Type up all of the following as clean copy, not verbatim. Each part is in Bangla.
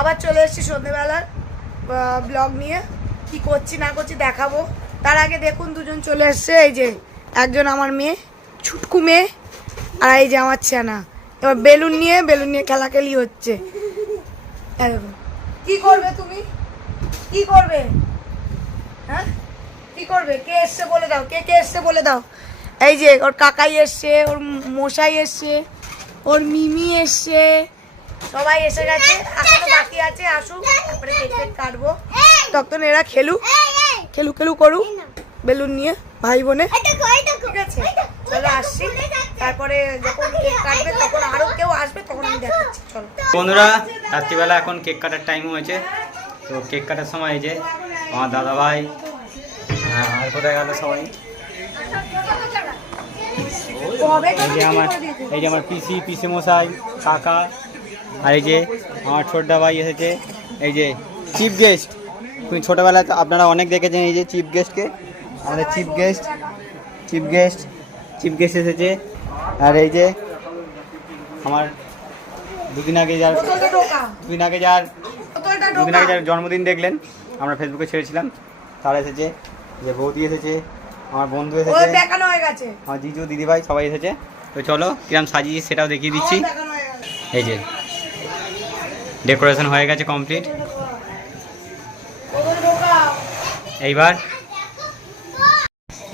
আবার চলে এসেছি সন্ধ্যেবেলার ব্লগ নিয়ে। কি করছি না করছি দেখাবো। তার আগে দেখুন দুজন চলে এসছে। এই যে একজন আমার মেয়ে, ছুটকু মেয়ে, আর এই যে আমার ছেনা। এবার বেলুন নিয়ে খেলাখেলি হচ্ছে। দেখো কি করবে তুমি, কি করবে, হ্যাঁ কি করবে? কে এসছে বলে দাও, কে কে এসছে বলে দাও। এই যে ওর কাকাই এসছে, ওর মশাই এসছে, ওর মিমি এসছে, সবাই এসে গেছে। এখনো বাকি আছে, আসুক, তারপরে কেক কেক কাটবো। তখন এরা খেলু করুক বেলুন নিয়ে ভাই বোনে, ঠিক আছে? চলো আসছি, তারপরে যখন কেক কাটবে তখন আরো কেউ আসবে, তখন আমি দেখাচ্ছি। চলো বন্ধুরা, রাত্রিবেলা এখন কেক কাটার টাইম হয়েছে। তো কেক কাটার সময় এই যে আমার দাদা ভাই, আর কোথায় গেল সবাই, এই যে আমার পিসি মশাই, কাকা, আর এই যে আমার ছোটদা ভাই এসেছে। এই যে চিফ গেস্ট, তুমি ছোটোবেলায় তো আপনারা অনেক দেখেছেন। এই যে চিফ গেস্টকে, আমাদের চিফ গেস্ট এসেছে। আর এই যে আমার দুদিন আগে যার জন্মদিন দেখলেন, আমরা ফেসবুকে ছেড়েছিলাম, তারা এসেছে। যে বৌদি এসেছে, আমার বন্ধু এসেছে, আমার জিজু দিদিভাই সবাই এসেছে। তো চলো কিরম সাজিয়েছি সেটাও দেখিয়ে দিচ্ছি। এই যে ডেকোরেশন হয়ে গেছে কমপ্লিট।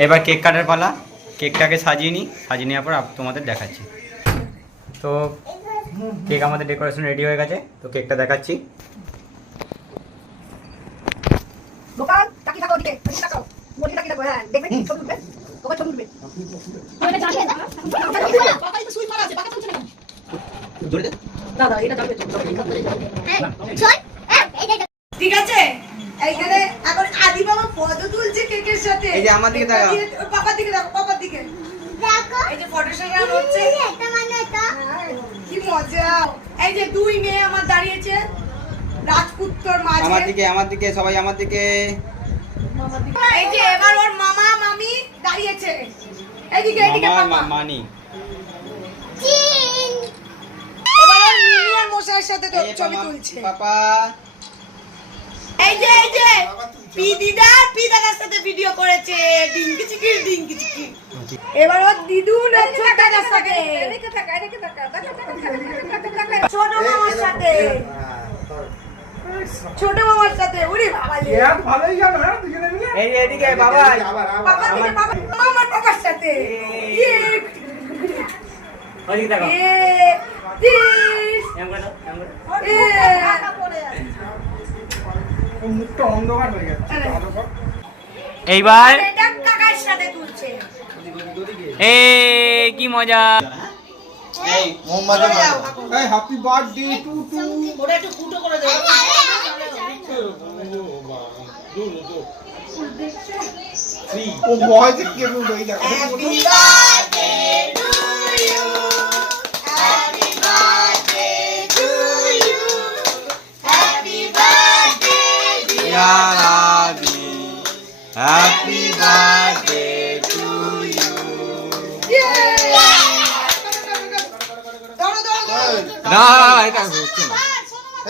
এবার কেক কাটার পালা। কেকটাকে সাজিয়ে নেওয়ার পর তোমাদের দেখাচ্ছি। তো কেক আমাদের ডেকোরেশন রেডি হয়ে গেছে, তো কেকটা দেখাচ্ছি। ঠিক আছে, এইখানে এখন আদি বাবা ফটো তুলছে কেকের সাথে। এই যে আমার দিকে তাকাও, পাপার দিকে দেখো, পাপার দিকে দেখো। এই যে ফটো সেশন হচ্ছে, এটা মানে এটা কি মজা। এই যে দুই মেয়ে আমার দাঁড়িয়েছে রাজপুত্তর মাঝে। আমার দিকে সবাই আমার দিকে। এই যে এবার ওর মামা মামি দাঁড়িয়েছে এইদিকে, এইদিকে পাপা মানি। এবার ওর মিমি আর মশাইয়ের সাথে তো ছবি তুলছে পাপা। এই যে পি দাদার সাথে ভিডিও করেছে, ডিঙ্কি চিকি। এবার ওর দিদুন আর ছোট দাদার সাথে, ছোট মামার সাথে। ওরে বাবা রে, ভালোই জানো না দুজনে মিলে। এই এদিকে বাবা, পাপা দিকে বাবা, মামার পাপার সাথে। ওদিকে দেখো। মুখটা অন্ধকার হয়ে গেছে। এইবার কাকার সাথে তুলছে। কি মজা। এই হ্যাপি বার্থডে টু টু। ওটা একটু ফুটো করে দাও। ও ভয় থেকে কেবল দই দেখো। Happy birthday to you, happy birthday to you, happy birthday dear Adi, happy birthday to you. না এটা হচ্ছে না।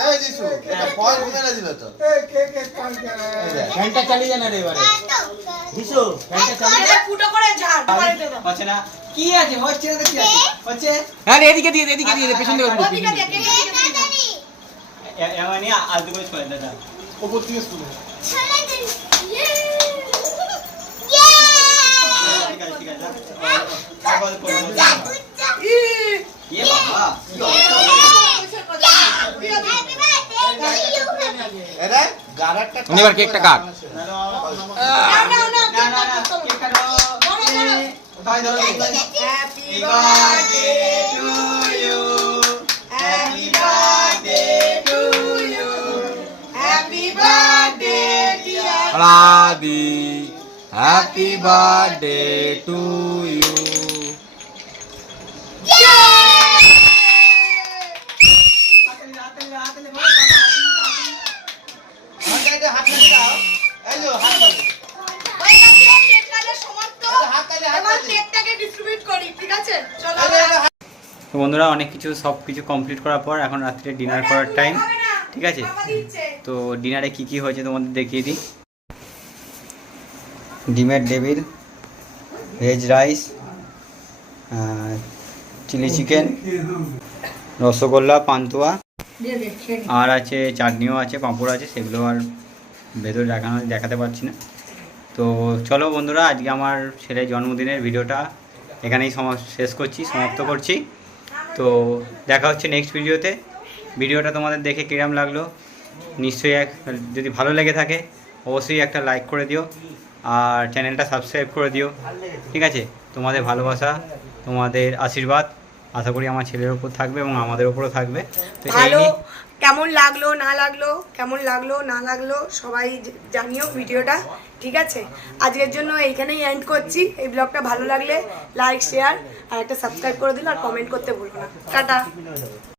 এই দিশু এটা ফল মেরে দিল তো। এই কে কান কে ফ্যানটা চালিয়ে যান রে এবারে। দিশু ফ্যানটা চালিয়ে আরে ফুটো করে ঝাড় মারে দাও। হচ্ছে না। কি আছে হচ্ছে না, কি আছে হচ্ছে। হ্যাঁ এদিকে দিয়ে পেছন দিকে ঘুরো। ওদিকে দেখে এমনি আলতু করে ছড়ে দাদা। উপর থেকে শুনে। ছেড়ে দিন। ঠিক আছে। পাগল করে বলছিস। এ বাবা কি এরে গারাটা এবার কেকটা কাট। না কেক কাটো। তাই ধরো। Happy birthday to you, happy birthday to you, happy birthday dear Adi, happy birthday to you. হাত দাও। এই যে হাত দাও। ওইটা দিয়ে কেক কাটা সমাপ্ত। এবার কেকটাকে ডিস্ট্রিবিউট করি, ঠিক আছে? চলো। তো বন্ধুরা, অনেক কিছু সব কিছু কমপ্লিট করার পর এখন রাত্রে ডিনার করার টাইম। ঠিক আছে, তো ডিনারে কি কি হয়েছে তোমাদের দেখিয়ে দিই। ডিমের table, veg rice, chilli chicken, rasgulla, pantua, আর আছে চাটনিও আছে, পাঁপড় আছে, সেগুলো আর ভেতরে দেখাতে পারছি না। তো চলো বন্ধুরা, আজকে আমার ছেলের জন্মদিনের ভিডিওটা এখানেই শেষ করছি, সমাপ্ত করছি। তো দেখা হচ্ছে নেক্সট ভিডিওতে। ভিডিওটা তোমাদের দেখে কিরম লাগলো নিশ্চয়ই যদি ভালো লেগে থাকে অবশ্যই একটা লাইক করে দিও আর চ্যানেলটা সাবস্ক্রাইব করে দিও, ঠিক আছে। তোমাদের ভালোবাসা, তোমাদের আশীর্বাদ আশা করি আমার ছেলের ওপর থাকবে এবং আমাদের ওপরও থাকবে। তো ভালো কেমন লাগলো না লাগলো, কেমন লাগলো না লাগলো সবাই জানিও ভিডিওটা, ঠিক আছে। আজকের জন্য এইখানেই এন্ড করছি। এই ব্লগটা ভালো লাগলে লাইক, শেয়ার আর একটা সাবস্ক্রাইব করে দিল আর কমেন্ট করতে ভুলো না। টাটা।